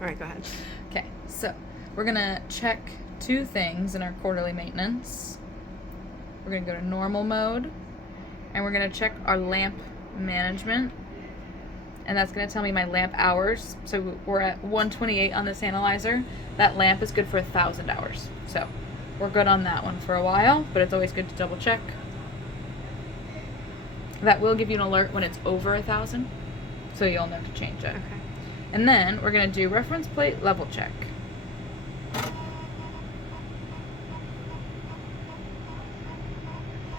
All right, go ahead. Okay, so we're gonna check two things in our quarterly maintenance. We're gonna go to normal mode, and we're gonna check our lamp management, and that's gonna tell me my lamp hours. So we're at 128 on this analyzer. That lamp is good for 1,000 hours. So we're good on that one for a while, but it's always good to double check. That will give you an alert when it's over 1,000, so you'll know to change it. Okay. And then we're going to do reference plate level check.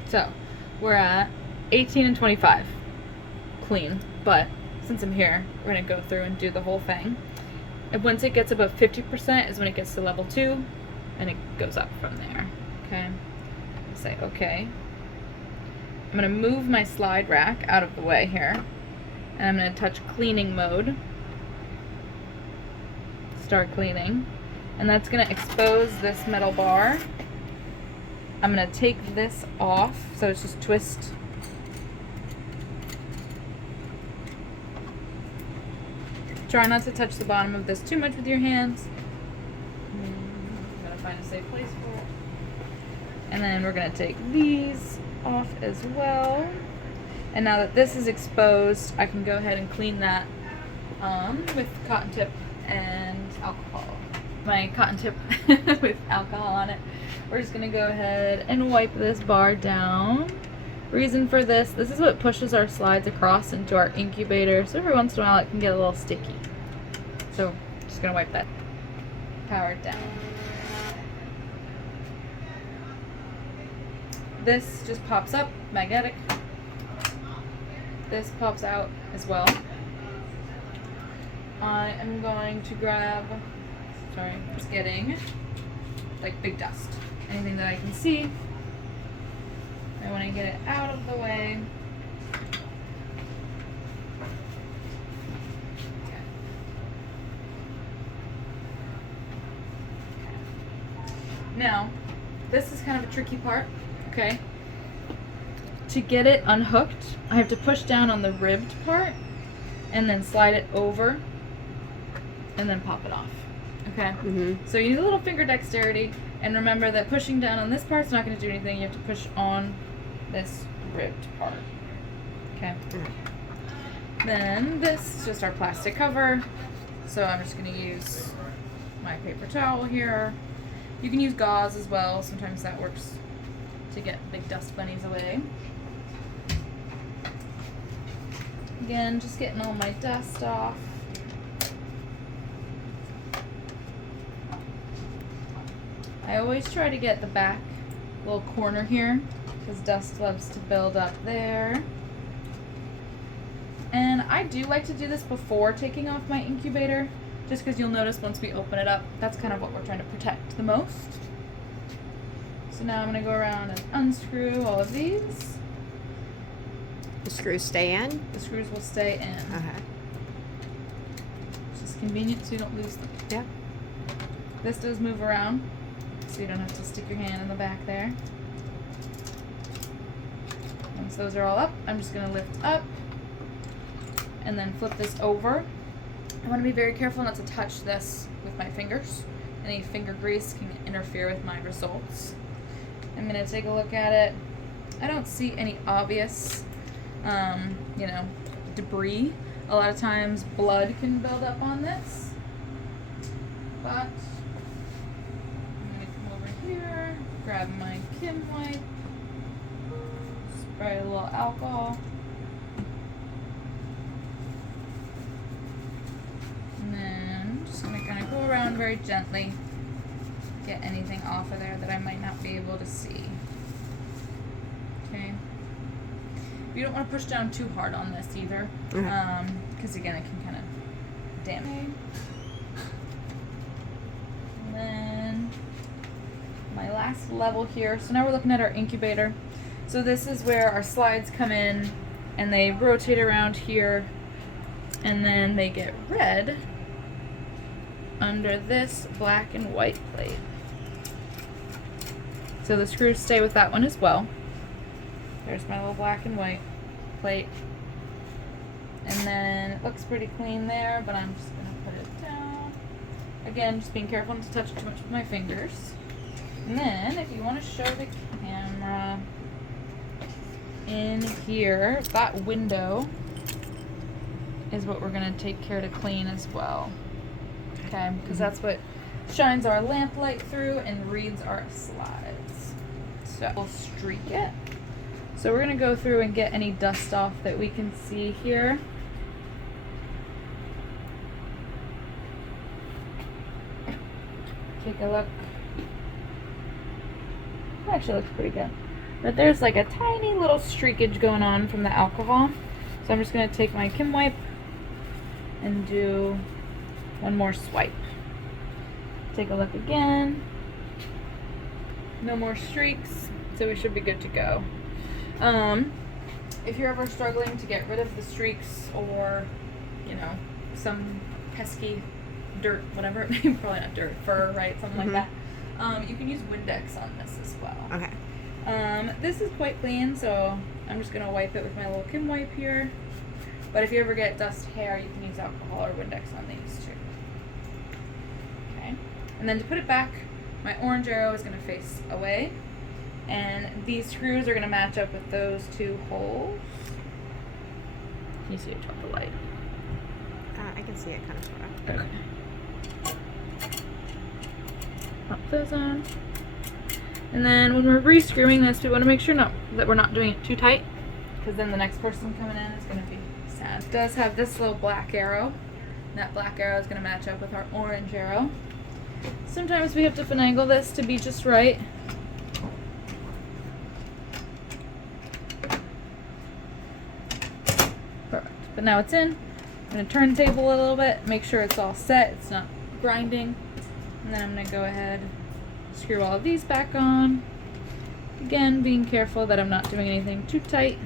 So we're at 18 and 25. Clean. But since I'm here, we're going to go through and do the whole thing. And once it gets above 50% is when it gets to level 2, and it goes up from there. Okay? Say okay. I'm going to move my slide rack out of the way here. And I'm going to touch cleaning mode. Start cleaning, and that's going to expose this metal bar. I'm going to take this off, so it's just twist. Try not to touch the bottom of this too much with your hands. I'm going to find a safe place for it. And then we're going to take these off as well. And now that this is exposed, I can go ahead and clean that with cotton tip and alcohol. My cotton tip with alcohol on it. We're just gonna go ahead and wipe this bar down. Reason for this is what pushes our slides across into our incubator, so every once in a while it can get a little sticky. So just gonna wipe that. Power down. This just pops up, magnetic. This pops out as well. I am going to grab, just getting like big dust. Anything that I can see. I want to get it out of the way. Okay. Now, this is kind of a tricky part, okay? To get it unhooked, I have to push down on the ribbed part and then slide it over and then pop it off. Okay? Mm-hmm. So you need a little finger dexterity, and remember that pushing down on this part's not going to do anything. You have to push on this ribbed part. Okay? Then this is just our plastic cover. So I'm just going to use my paper towel here. You can use gauze as well. Sometimes that works to get big dust bunnies away. Again, just getting all my dust off. I always try to get the back little corner here because dust loves to build up there. And I do like to do this before taking off my incubator, just because you'll notice once we open it up, that's kind of what we're trying to protect the most. So now I'm going to go around and unscrew all of these. The screws stay in? The screws will stay in. Okay. It's just convenient so you don't lose them. Yeah. This does move around, so you don't have to stick your hand in the back there. Once those are all up, I'm just going to lift up and then flip this over. I want to be very careful not to touch this with my fingers. Any finger grease can interfere with my results. I'm going to take a look at it. I don't see any obvious, debris. A lot of times blood can build up on this. But I'm going to come over here, grab my Kim wipe, spray a little alcohol. And then I'm just going to kind of go around very gently, get anything off of there that I might not be able to see. Okay. You don't want to push down too hard on this either, because again it can kind of damage. And then my last level here. So now we're looking at our incubator. So this is where our slides come in, and they rotate around here, and then they get red under this black and white plate. So the screws stay with that one as well. There's my little black and white plate. And then it looks pretty clean there, but I'm just going to put it down. Again, just being careful not to touch it too much with my fingers. And then, if you want to show the camera in here, that window is what we're going to take care to clean as well. Okay, because that's what shines our lamp light through and reads our slides. So we'll streak it. So we're going to go through and get any dust off that we can see here. Take a look. Actually looks pretty good. But there's like a tiny little streakage going on from the alcohol. So I'm just going to take my Kim wipe and do one more swipe. Take a look again. No more streaks, so we should be good to go. If you're ever struggling to get rid of the streaks or, you know, some pesky dirt, whatever it may be, probably not dirt, fur, right, something like that, you can use Windex on this as well. Okay. This is quite clean, so I'm just going to wipe it with my little Kim wipe here. But if you ever get dust hair, you can use alcohol or Windex on these too. Okay. And then to put it back, my orange arrow is going to face away. And these screws are going to match up with those two holes. Can you see it toward the light? I can see it kind of sort of. Okay. Pop those on. And then when we're re-screwing this, we want to make sure that we're not doing it too tight, because then the next person coming in is going to be sad. It does have this little black arrow. And that black arrow is going to match up with our orange arrow. Sometimes we have to finagle this to be just right. Perfect. But now it's in. I'm going to turn the table a little bit, make sure it's all set, it's not grinding. And then I'm going to go ahead and screw all of these back on. Again, being careful that I'm not doing anything too tight.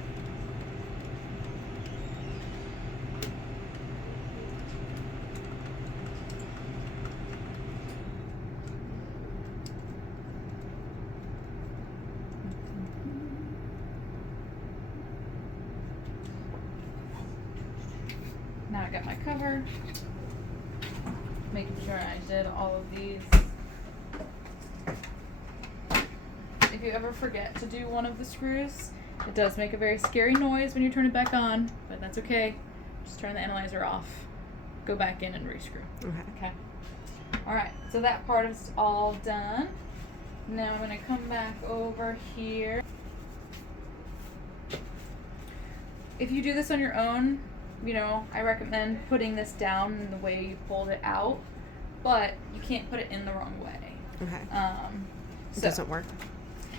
Now I got my cover, making sure I did all of these. If you ever forget to do one of the screws, it does make a very scary noise when you turn it back on, but that's okay. Just turn the analyzer off, go back in and re-screw. Okay. Alright, so that part is all done. Now I'm going to come back over here. If you do this on your own, you know, I recommend putting this down in the way you pulled it out, but you can't put it in the wrong way. Okay. It So doesn't work.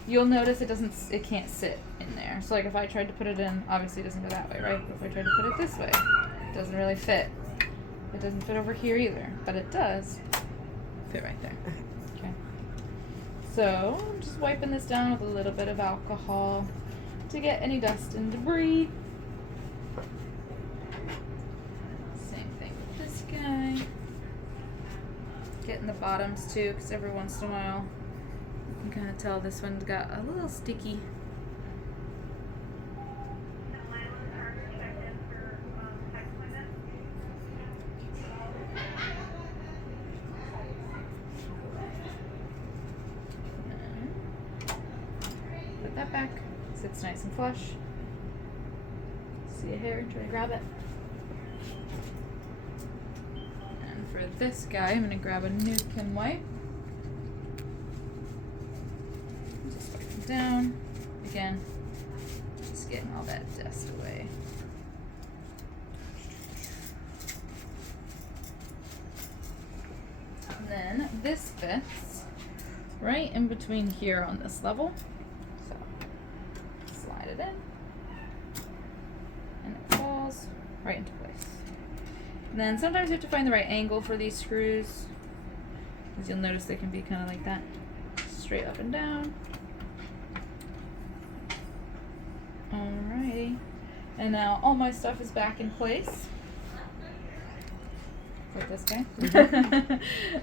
you'll notice it can't sit in there. So like if I tried to put it in, obviously it doesn't go that way, right? But if I tried to put it this way, it doesn't really fit. It doesn't fit over here either, but it does fit right there. Okay. So I'm just wiping this down with a little bit of alcohol to get any dust and debris. Same thing with this guy. Getting the bottoms too, because every once in a while you can kind of tell this one's got a little sticky. Put that back. Sits nice and flush. See a hair? Try to grab it. And for this guy, I'm gonna grab a new Kim wipe. Just wipe him down. Again, just getting all that dust away. And then this fits right in between here on this level. So slide it in. And it falls right into place. And then sometimes you have to find the right angle for these screws. As you'll notice they can be kind of like that. Straight up and down. Alrighty. And now all my stuff is back in place. Like this guy.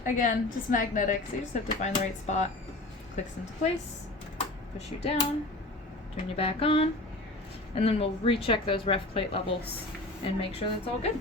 Again, just magnetic, so you just have to find the right spot. Clicks into place. Push you down. Turn you back on. And then we'll recheck those ref plate levels and make sure that's all good.